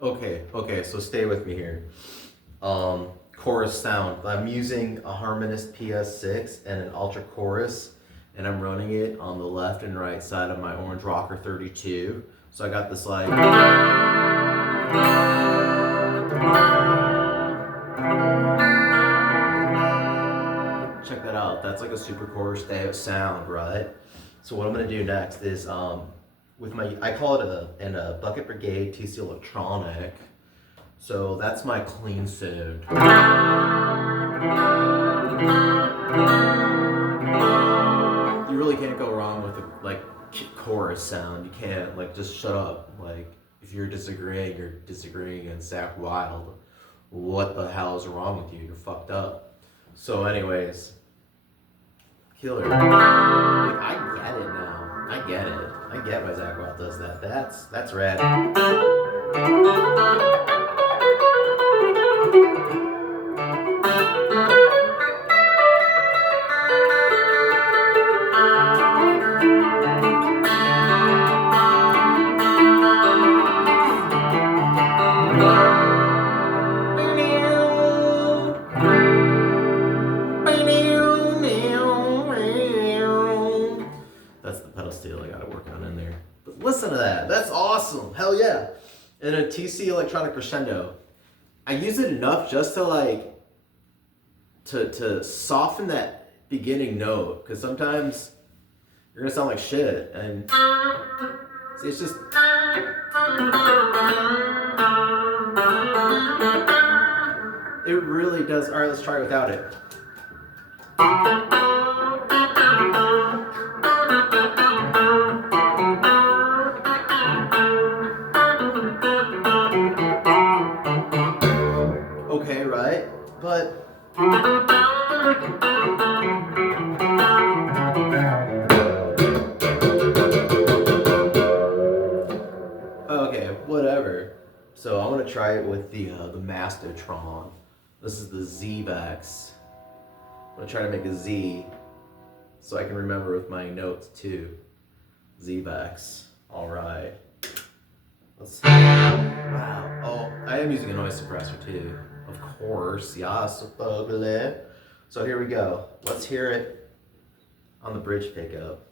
Okay, so stay with me here. Chorus sound. I'm using a Harmonist PS6 and an Ultra Chorus, and I'm running it on the left and right side of my Orange Rocker 32. So I got this like. Check that out. That's like a super chorus sound, right? So what I'm gonna do next is with my I call it a Bucket Brigade TC Electronic. So that's my clean sound. You really can't go wrong with a like chorus sound. You can't like just shut up. Like if you're disagreeing against Zach Wild. What the hell is wrong with you? You're fucked up. So anyways, killer. Like I get it now. I get it. I get why Zach Wild does that. That's rad. That's the pedal steel I gotta work on in there. But listen to that. That's awesome. Hell yeah. And a TC electronic crescendo. I use it enough just to like to soften that beginning note. Cause sometimes you're gonna sound like shit. And see, it's just it really does. Alright, let's try it without it. Okay, right? But okay, whatever. So I'm gonna try it with the Mastotron. This is the Z-Vex. I'm gonna try to make a Z so I can remember with my notes too. Z-Vex. Alright. Wow. Oh, I am using a noise suppressor too. Of course. Yes. So here we go. Let's hear it on the bridge pickup.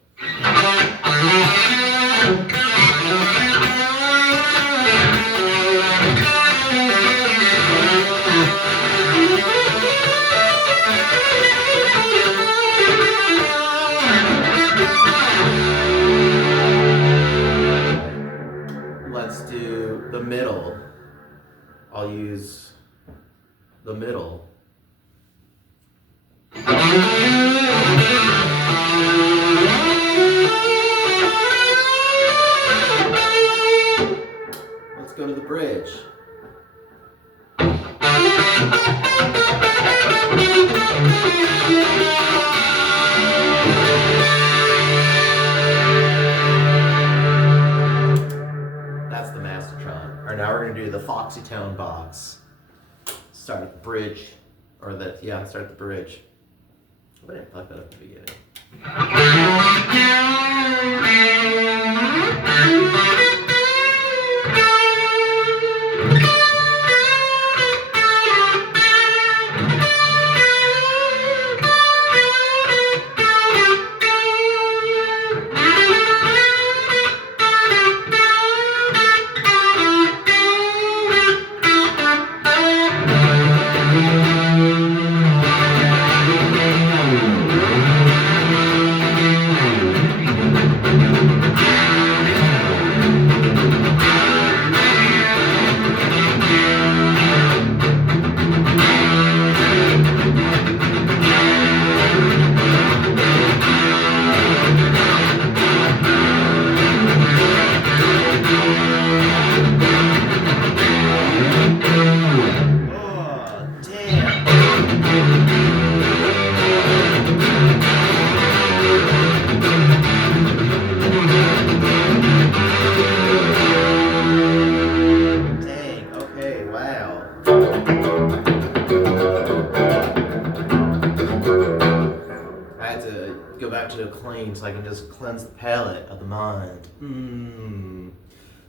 Let's do the middle. I'll use the middle. Let's go to the bridge. That's the Mastotron. Alright, now we're gonna do the Foxy Tone box. Start at the bridge. Start at the bridge. I didn't fuck that up at the beginning. Clean so I can just cleanse the palate of the mind.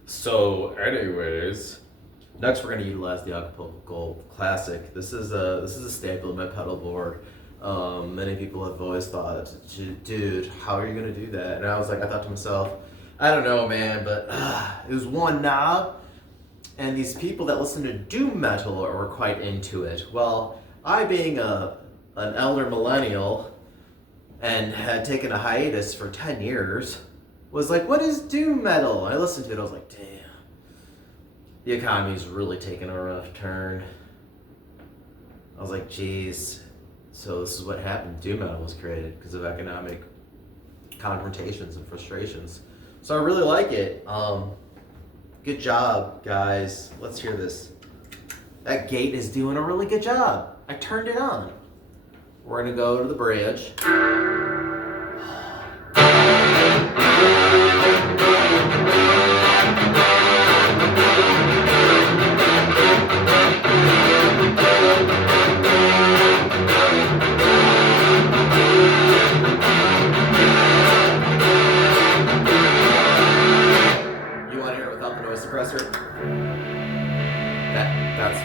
So, anyways, Next, we're going to utilize the Acapulco Gold Classic. This is a staple of my pedal board. Many people have always thought, dude, how are you going to do that? And I thought to myself, I don't know, man, but it was one knob, and these people that listen to doom metal are quite into it. Well, I being an elder millennial and had taken a hiatus for 10 years, was like, what is doom metal? And I listened to it, I was like, damn. The economy's really taking a rough turn. I was like, geez. So this is what happened. Doom metal was created because of economic confrontations and frustrations. So I really like it. Good job, guys. Let's hear this. That gate is doing a really good job. I turned it on. We're gonna go to the bridge. Suppressor. That's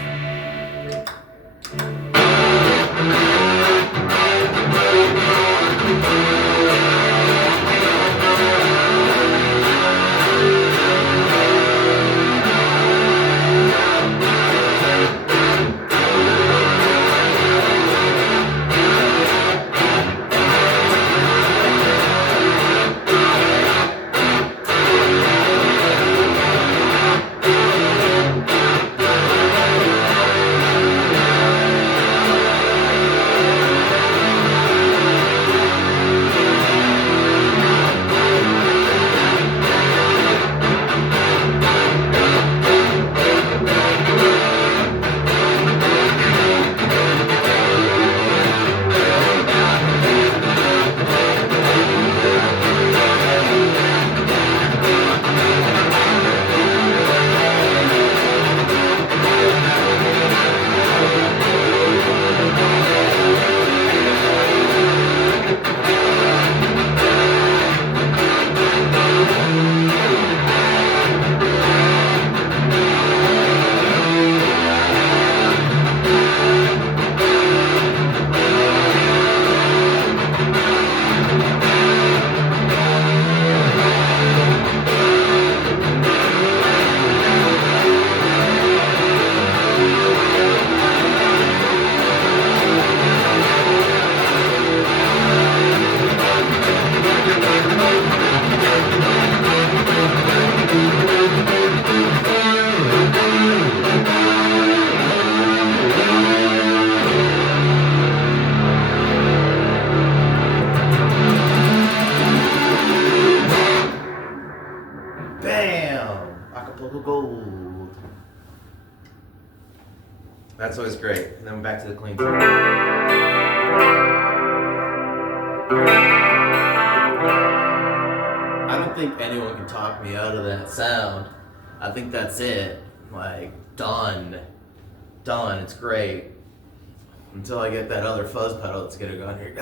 Acapulco Gold. That's always great. And then back to the clean. I don't think anyone can talk me out of that sound. I think that's it. Like, done. Done. It's great. Until I get that other fuzz pedal that's gonna go in here.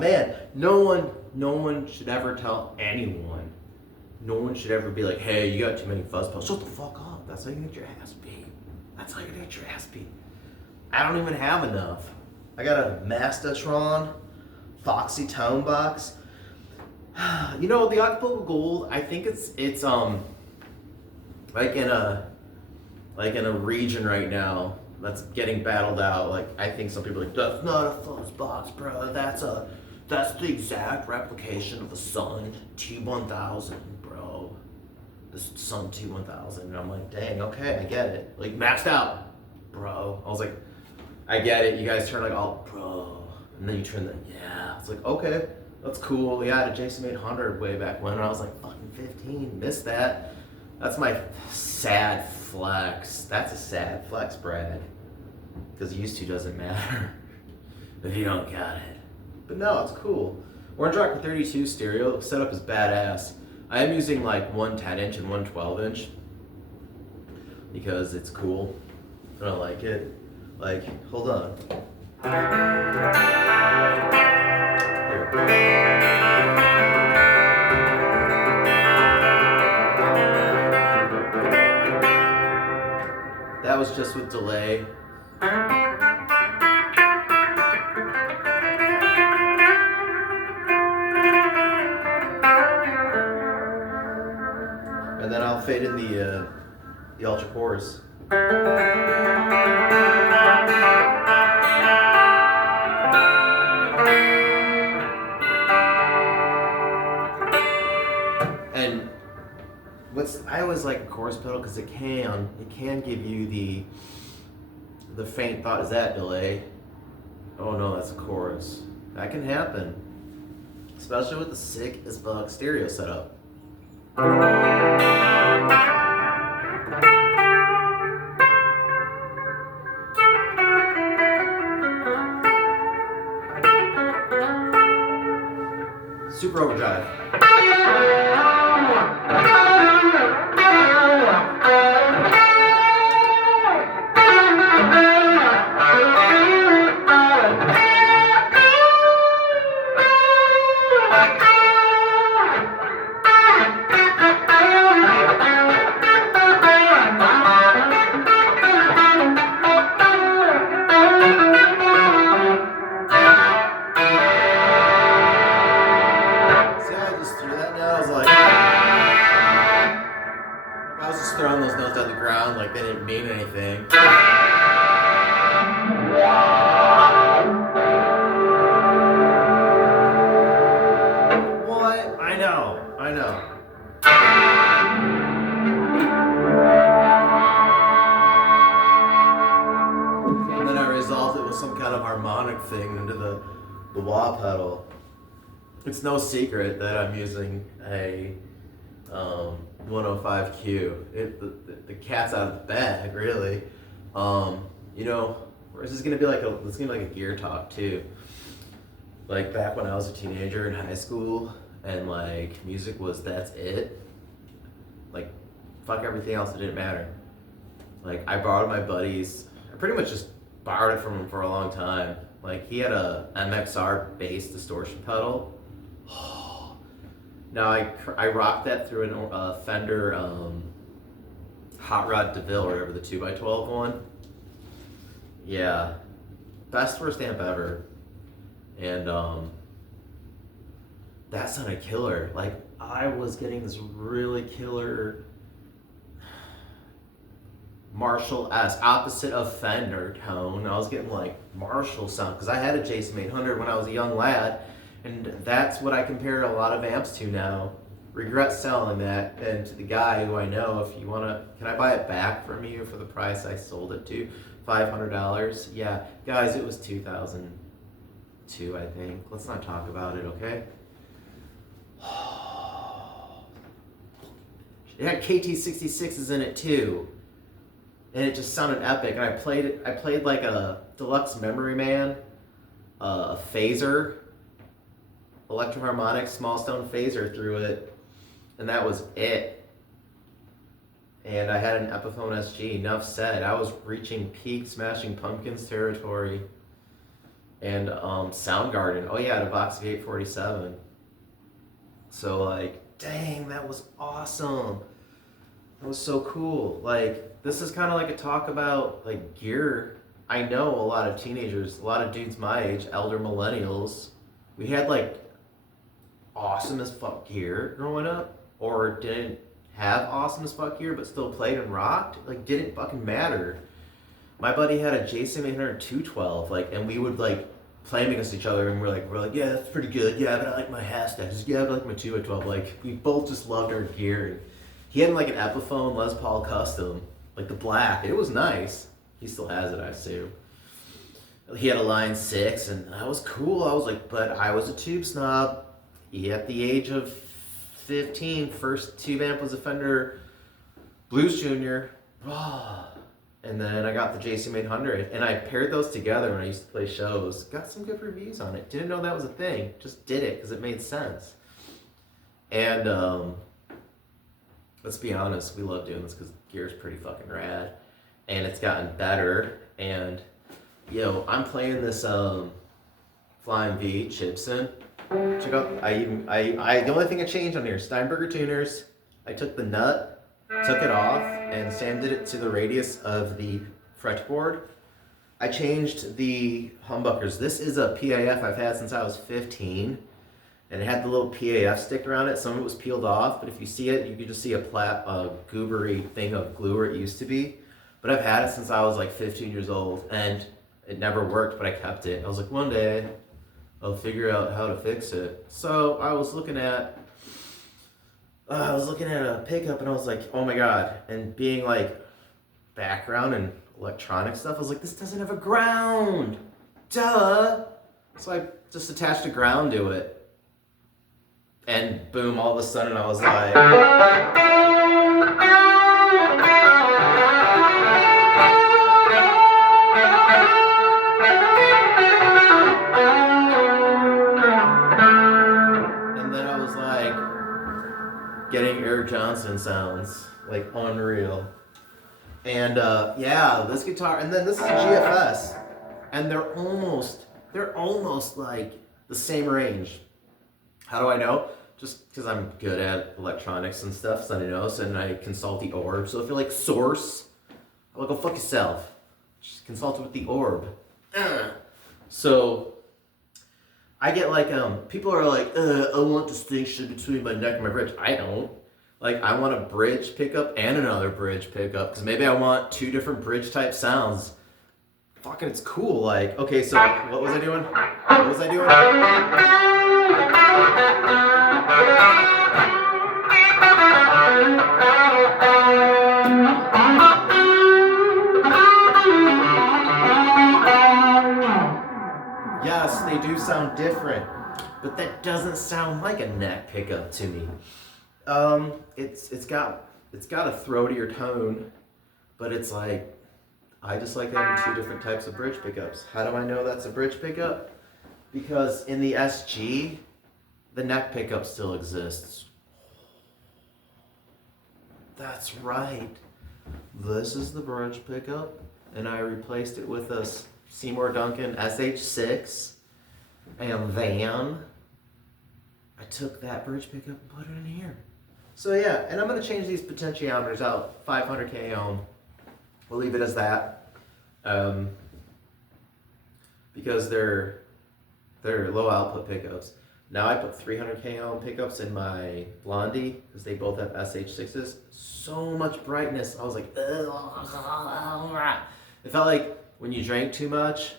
Man. No one should ever tell anyone. No one should ever be like, hey, you got too many fuzz pedals. Shut the fuck up. That's how you get your ass beat. That's how you get your ass beat. I don't even have enough. I got a Mastatron Foxy Tone Box. You know, the Acapulco Gold, I think it's like in a region right now that's getting battled out. Like, I think some people are like, that's not a fuzz box, bro. That's the exact replication of the Sun T1000, bro. The Sun T1000. And I'm like, dang, okay, I get it. Like, maxed out, bro. I was like, I get it. You guys turn like, oh, bro. And then you turn the, yeah. It's like, okay, that's cool. Yeah, I had a JSON 800 way back when I was like fucking 15. Missed that. That's my sad flex. That's a sad flex, Brad. Because used to doesn't matter if you don't got it. But no, it's cool. Orange Rocker 32 stereo setup is badass. I am using like one 10-inch and one 12-inch because it's cool. And I like it. Like, hold on. Here. was just with delay. And then I'll fade in the ultra chorus. And I always like a chorus pedal because it can give you the faint thought, is that delay? Oh no, that's a chorus. That can happen, especially with the sick as fuck stereo setup. Super overdrive. Throwing those notes on the ground like they didn't mean anything. What? I know. And then I resolved it with some kind of harmonic thing into the wah pedal. It's no secret that I'm using a 105Q. The cat's out of the bag, really. This is gonna be like a gear talk too. Like back when I was a teenager in high school, and like music that's it. Like, fuck everything else, it didn't matter. Like I borrowed my buddy's. I pretty much just borrowed it from him for a long time. Like he had a MXR bass distortion pedal. Now I rocked that through a Fender Hot Rod DeVille, or whatever, the 2x12 one. Yeah, best first amp ever, and that sounded killer. Like I was getting this really killer Marshall-esque, opposite of Fender tone. I was getting like Marshall sound because I had a JCM 800 when I was a young lad. And that's what I compare a lot of amps to now. Regret selling that. And to the guy who I know, if you wanna, can I buy it back from you for the price I sold it to? $500? Yeah, guys, it was 2002, I think. Let's not talk about it, okay? It had KT66s in it too, and it just sounded epic. And I played like a deluxe Memory Man, a phaser. Electro-harmonic small stone phaser through it, and that was it. And I had an Epiphone SG. Enough said. I was reaching peak Smashing Pumpkins territory. And Soundgarden. Oh yeah, the Vox V847. So like, dang, that was awesome. That was so cool. Like, this is kind of like a talk about like gear. I know a lot of teenagers, a lot of dudes my age, elder millennials. We had like awesome as fuck gear growing up, or didn't have awesome as fuck gear but still played and rocked. Like, didn't fucking matter. My buddy had a JCM 800 212, like, and we would like play them against each other, and we're like, yeah, that's pretty good. Yeah, but I like my Hastexes. Yeah, but I like my 2x12. Like, we both just loved our gear. And he had like an Epiphone Les Paul Custom, like the black. It was nice. He still has it, I assume. He had a Line 6, and that was cool. I was like, but I was a tube snob. At the age of 15, first tube amp was a Fender Blues Junior. And then I got the JCM 800, and I paired those together when I used to play shows. Got some good reviews on it. Didn't know that was a thing. Just did it because it made sense. And let's be honest, we love doing this because gear's pretty fucking rad. And it's gotten better. And, I'm playing this Flying V Chipson. Check out, the only thing I changed on here, Steinberger tuners. I took the nut, took it off and sanded it to the radius of the fretboard. I changed the humbuckers. This is a PAF I've had since I was 15, and it had the little PAF stick around it. Some of it was peeled off, but if you see it, you can just see a goobery thing of glue where it used to be. But I've had it since I was like 15 years old, and it never worked, but I kept it. I was like, one day I'll figure out how to fix it. So I was looking at a pickup, and I was like, oh my god. And being like background and electronic stuff, I was like, this doesn't have a ground. Duh. So I just attached a ground to it. And boom, all of a sudden I was like... getting Eric Johnson sounds, like unreal. And yeah, this guitar, and then this is a GFS, and they're almost like the same range. How do I know? Just because I'm good at electronics and stuff, so I know, and I consult the orb. So if you're like Source, well, go fuck yourself. Just consult it with the orb. So I get like, people are like, I want distinction between my neck and my bridge. I don't. Like, I want a bridge pickup and another bridge pickup, because maybe I want two different bridge type sounds. Fucking, it's cool. Like, okay, so what was I doing? Yes, they do sound different, but that doesn't sound like a neck pickup to me. It's got a throatier tone, but it's like, I just like having two different types of bridge pickups. How do I know that's a bridge pickup? Because in the SG, the neck pickup still exists. That's right. This is the bridge pickup, and I replaced it with a Seymour Duncan SH6, and then I took that bridge pickup and put it in here. So yeah, and I'm going to change these potentiometers out, 500k ohm. We'll leave it as that, because they're low output pickups. Now I put 300k ohm pickups in my Blondie, because they both have SH6s. So much brightness. I was like, ugh. It felt like when you drank too much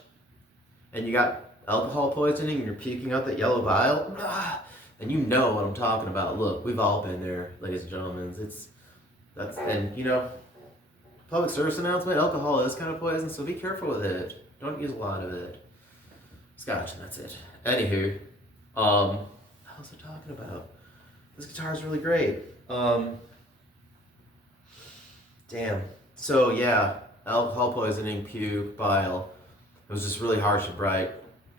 and you got alcohol poisoning and you're puking out that yellow bile, and you know what I'm talking about. Look, we've all been there, ladies and gentlemen. And you know, public service announcement, alcohol is kind of poison, so be careful with it. Don't use a lot of it. Scotch, and that's it. Anywho, what was I talking about? This guitar is really great. Damn. So yeah, alcohol poisoning, puke, bile. It was just really harsh and bright,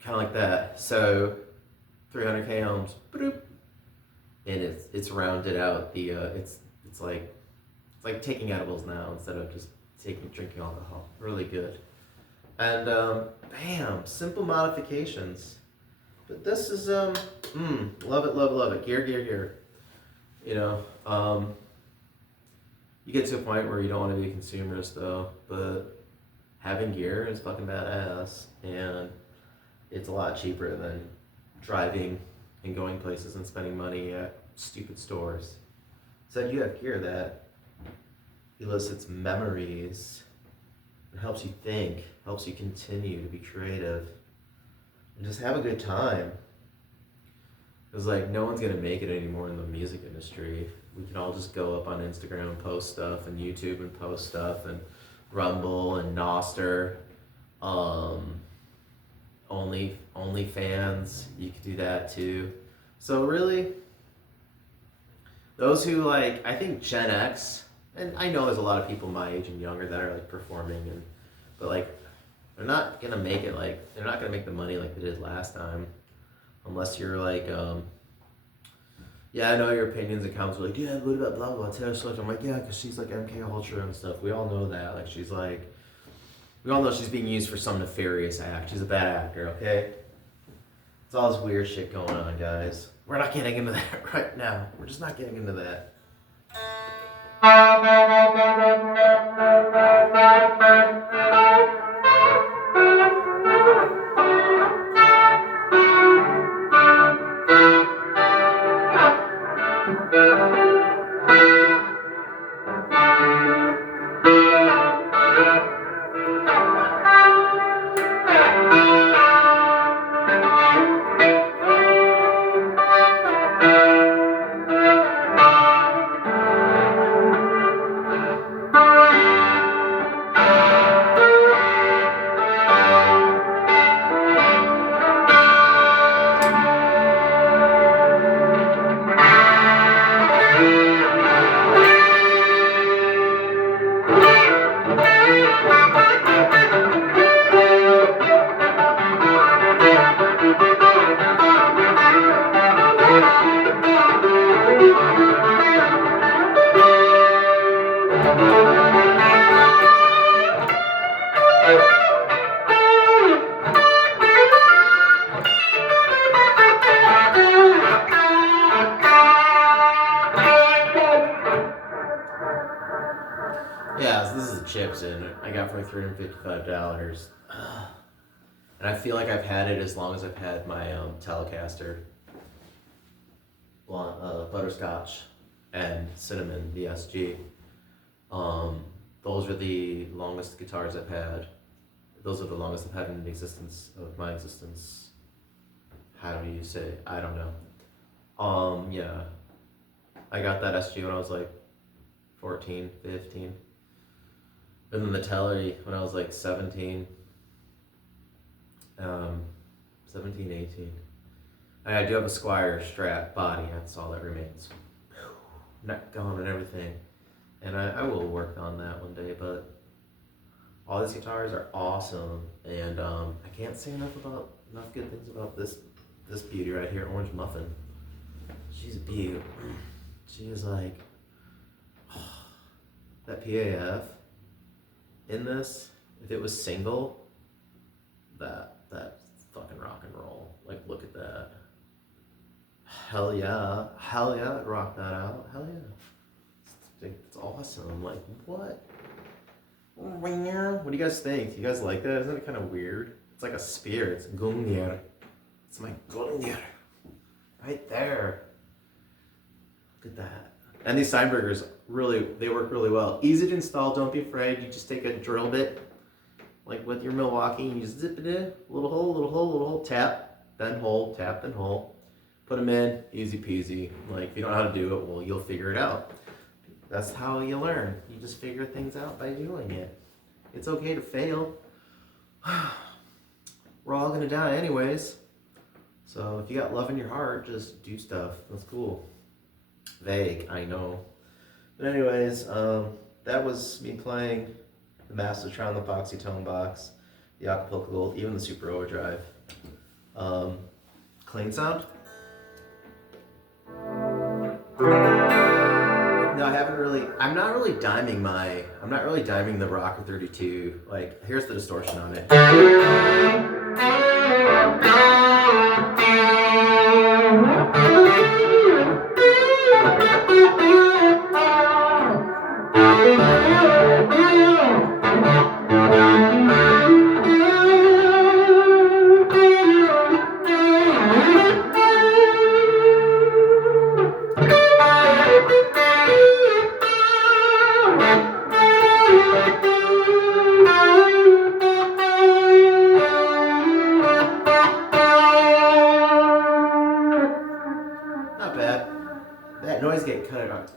kind of like that. So 300k ohms, boop, and it's rounded out. The it's like taking edibles now instead of just drinking alcohol. Really good. And bam, simple modifications. But this is love it. Gear. You know, you get to a point where you don't want to be a consumerist though, but having gear is fucking badass, and it's a lot cheaper than driving and going places and spending money at stupid stores. So you have gear that elicits memories, it helps you think, helps you continue to be creative, and just have a good time. Because like, no one's gonna make it anymore in the music industry. We can all just go up on Instagram and post stuff, and YouTube and post stuff, and Rumble and Nostr, OnlyFans, you could do that too. So really, those who like, I think Gen X, and I know there's a lot of people my age and younger that are like performing, but like, they're not gonna make it, like, they're not gonna make the money like they did last time, unless you're like, yeah, I know your opinions and comments are like, yeah, what about blah blah Taylor Swift? I'm like, yeah, because she's like MK Ultra and stuff. We all know that. Like, she's like, we all know she's being used for some nefarious act. She's a bad actor, okay? It's all this weird shit going on, guys. We're not getting into that right now. We're just not getting into that. Yeah, so this is a Gibson I got for like $355. And I feel like I've had it as long as I've had my Telecaster, butterscotch, and cinnamon VSG. Those are the longest guitars I've had. Those are the longest I've had in the existence of my existence. How do you say? I don't know. Yeah. I got that SG when I was like 14, 15. And then the Telly when I was like 17. 17, 18. I do have a Squire Strat body, that's all that remains. Neck gone and everything. And I will work on that one day, but all these guitars are awesome. And I can't say enough good things about this beauty right here, Orange Muffin. She's a beaut. She is like, that PAF in this, if it was single, that fucking rock and roll. Like, look at that. Hell yeah, I'd rock that out. Hell yeah, it's awesome. Like, what? What do you guys think? You guys like that? Isn't it kind of weird? It's like a spear. It's Gungnir. It's my Gungnir. Right there. Look at that. And these Steinbergers, they work really well. Easy to install, don't be afraid. You just take a drill bit, like with your Milwaukee, and you zip it in, little hole, tap, then hole, tap, then hole. Put them in, easy peasy. Like, if you don't know how to do it, well, you'll figure it out. That's how you learn. You just figure things out by doing it. It's okay to fail. We're all gonna die anyways. So if you got love in your heart, just do stuff. That's cool. Vague, I know. But anyways, that was me playing the Mastertron, the Foxy Tone Box, the Acapulco Gold, even the Super Overdrive. Clean sound? No, I'm not really diming the Rocker 32. Like, here's the distortion on it. Not bad. That noise gate cut it out.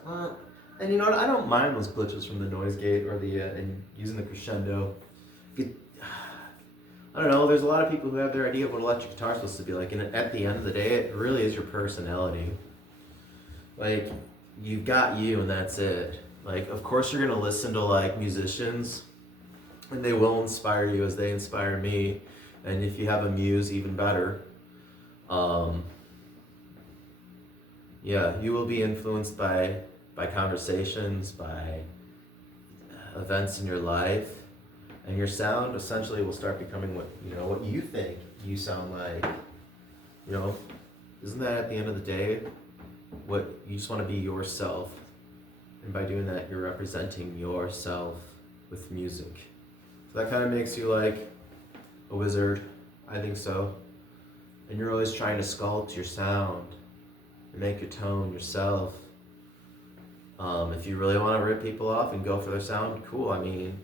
And you know what? I don't mind those glitches from the noise gate or the and using the crescendo. I don't know. There's a lot of people who have their idea of what electric guitar is supposed to be like, and at the end of the day, it really is your personality. Like, you've got you, and that's it. Like, of course, you're gonna listen to like musicians, and they will inspire you as they inspire me. And if you have a muse, even better. Yeah, you will be influenced by conversations, by events in your life, and your sound essentially will start becoming what you think you sound like. Isn't that at the end of the day what you just want to be yourself And by doing that, you're representing yourself with music. So that kind of makes you like a wizard. I think so. And you're always trying to sculpt your sound and make your tone yourself. If you really want to rip people off and go for their sound, cool. I mean,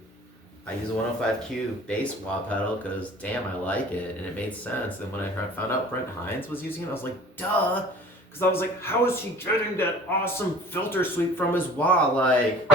I use a 105Q bass wah pedal because damn, I like it and it made sense. And when I found out Brent Hinds was using it, I was like, duh. Because I was like, how is he getting that awesome filter sweep from his wah? Like.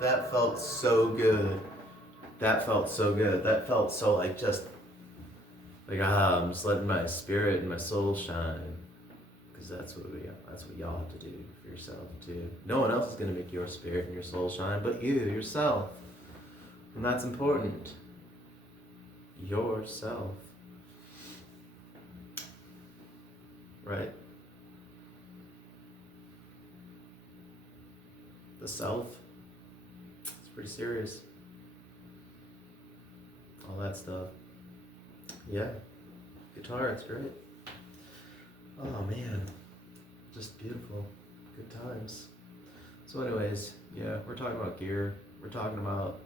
That felt so good. That felt so good. That felt so like just like I'm just letting my spirit and my soul shine. Because that's what y'all have to do for yourself too. No one else is gonna make your spirit and your soul shine but you, yourself. And that's important. Yourself. Right? The self. It's pretty serious. All that stuff. Yeah. Guitar, it's great. Oh man. Just beautiful. Good times. So anyways, yeah, we're talking about gear. We're talking about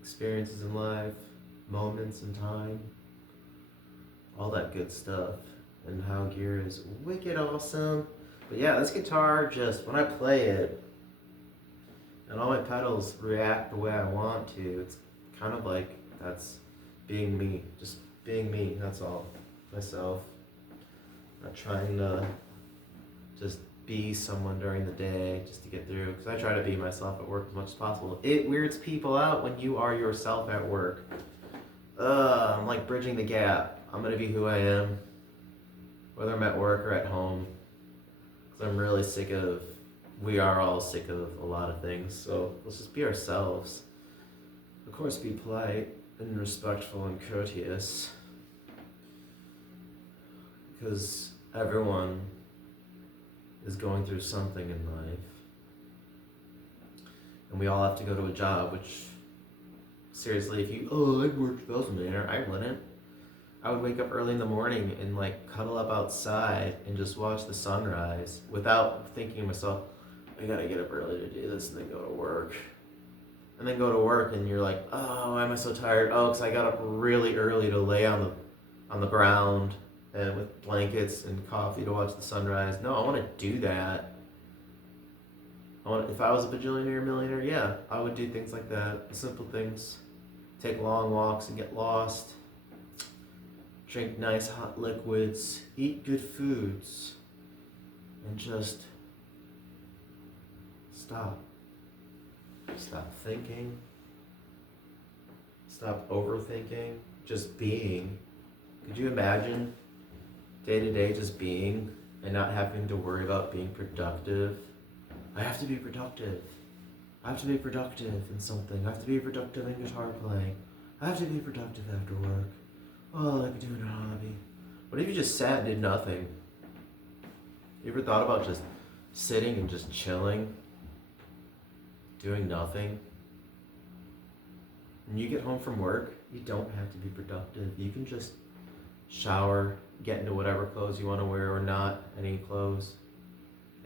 experiences in life, moments in time, all that good stuff, and how gear is wicked awesome. But yeah, this guitar, just when I play it, and all my pedals react the way I want to, it's kind of like that's being me. Just being me, that's all. Myself. Not trying to just be someone during the day just to get through, because I try to be myself at work as much as possible. It weirds people out when you are yourself at work. I'm like bridging the gap. I'm gonna be who I am, whether I'm at work or at home, because I'm really sick of, we are all sick of a lot of things, so let's just be ourselves. Of course, be polite and respectful and courteous, because everyone is going through something in life. And we all have to go to a job, which, seriously, if you, I'd work 2,000 there, I wouldn't. I would wake up early in the morning and like cuddle up outside and just watch the sunrise without thinking to myself, I gotta get up early to do this and then go to work. And then go to work and you're like, oh, why am I so tired? Oh, because I got up really early to lay on the ground and with blankets and coffee to watch the sunrise. No, I want to do that. If I was a bajillionaire millionaire, yeah, I would do things like that. The simple things. Take long walks and get lost. Drink nice hot liquids. Eat good foods. And just stop. Stop thinking. Stop overthinking. Just being. Could you imagine day to day just being and not having to worry about being productive? I have to be productive. I have to be productive in something. I have to be productive in guitar playing. I have to be productive after work. Oh, I could do a hobby. What if you just sat and did nothing? You ever thought about just sitting and just chilling? Doing nothing? When you get home from work, you don't have to be productive. You can just shower, get into whatever clothes you want to wear or not, any clothes,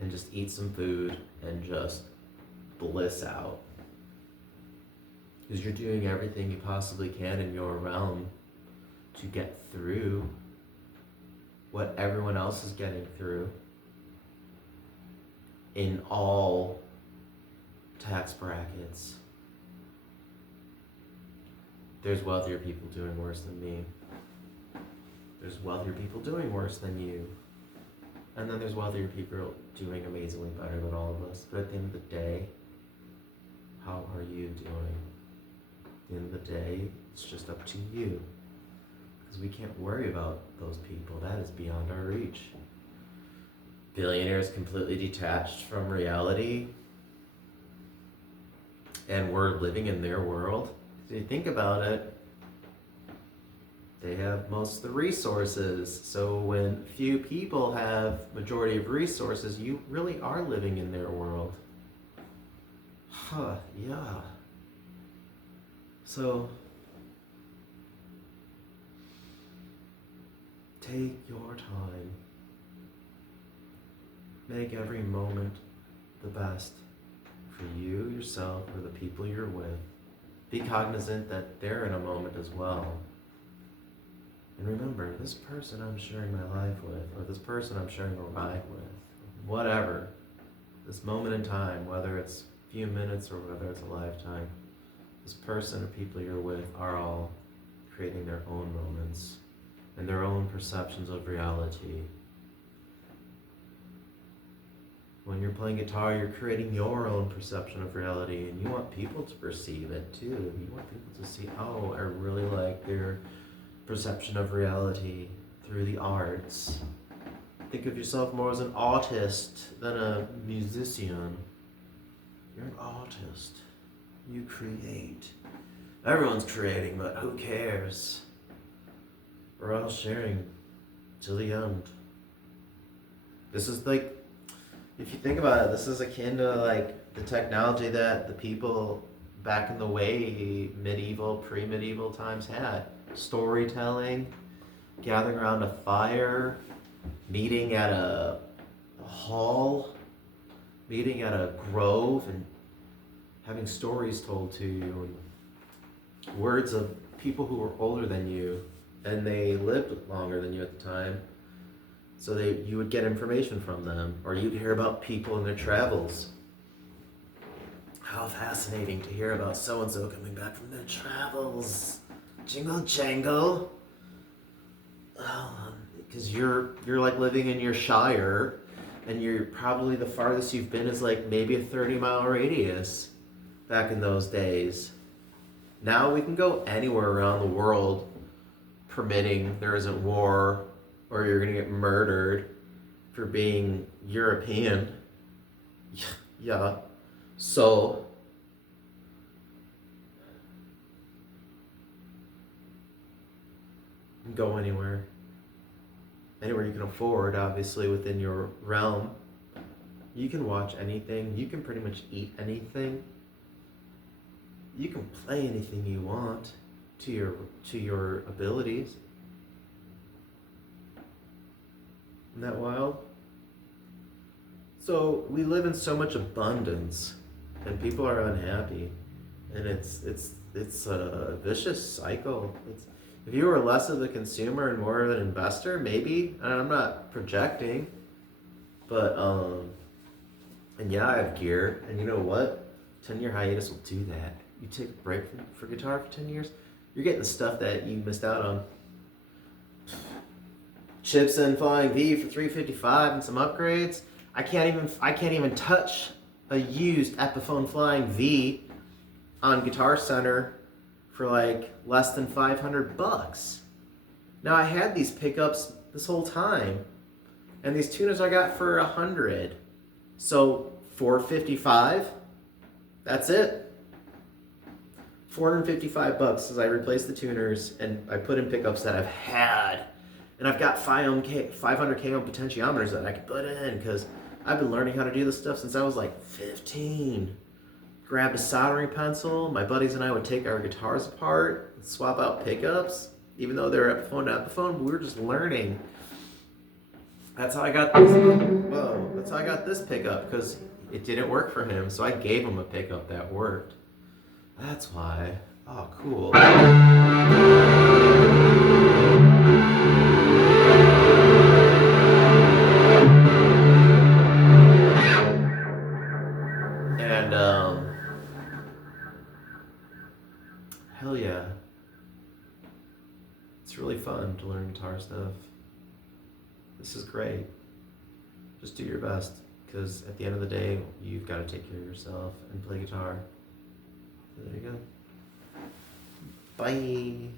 and just eat some food and just bliss out. Because you're doing everything you possibly can in your realm to get through what everyone else is getting through in all tax brackets. There's wealthier people doing worse than me. There's wealthier people doing worse than you. And then there's wealthier people doing amazingly better than all of us. But at the end of the day, how are you doing? At the end of the day, it's just up to you. Because we can't worry about those people. That is beyond our reach. Billionaires completely detached from reality. And we're living in their world. If you think about it, they have most of the resources. So when few people have majority of resources, you really are living in their world. Yeah. So take your time. Make every moment the best for you, yourself, or the people you're with. Be cognizant that they're in a moment as well. And remember, this person I'm sharing my life with, or this person I'm sharing a ride with, whatever, this moment in time, whether it's a few minutes or whether it's a lifetime, this person or people you're with are all creating their own moments and their own perceptions of reality. When you're playing guitar, you're creating your own perception of reality, and you want people to perceive it too. You want people to see, oh, I really like their perception of reality through the arts. Think of yourself more as an artist than a musician. You're an artist. You create. Everyone's creating, but who cares? We're all sharing till the end. This is like, if you think about it, this is akin to like the technology that the people back in the way, medieval, pre-medieval times had. Storytelling, gathering around a fire, meeting at a hall, meeting at a grove, and having stories told to you, and words of people who were older than you, and they lived longer than you at the time. So you would get information from them, or you'd hear about people and their travels. How fascinating to hear about so-and-so coming back from their travels. Jingle jangle. Because you're like living in your shire, and you're probably the farthest you've been is like maybe a 30-mile radius back in those days. Now we can go anywhere around the world, permitting there isn't war or you're gonna get murdered for being European. Yeah. So go anywhere you can afford, obviously within your realm. You can watch anything, you can pretty much eat anything, you can play anything you want to your abilities. Isn't that wild? So we live in so much abundance, and people are unhappy, and it's a vicious cycle. If you were less of a consumer and more of an investor, maybe, and I'm not projecting, but and yeah, I have gear, and you know what? 10-year hiatus will do that. You take a break for guitar for 10 years, you're getting the stuff that you missed out on. Gibson Flying V for $355 and some upgrades. I can't even touch a used Epiphone Flying V on Guitar Center for like less than $500. Now I had these pickups this whole time, and these tuners I got for $100. So $455. That's it. $455 as I replaced the tuners and I put in pickups that I've had. And I've got 500K ohm potentiometers that I can put in because I've been learning how to do this stuff since I was like 15. Grabbed a soldering pencil. My buddies and I would take our guitars apart and swap out pickups. Even though they're Epiphone to Epiphone, we were just learning. That's how I got this. Whoa, that's how I got this pickup, because it didn't work for him, so I gave him a pickup that worked. That's why. Oh, cool. Hell yeah. It's really fun to learn guitar stuff. This is great. Just do your best, because at the end of the day, you've got to take care of yourself and play guitar. So there you go. Bye.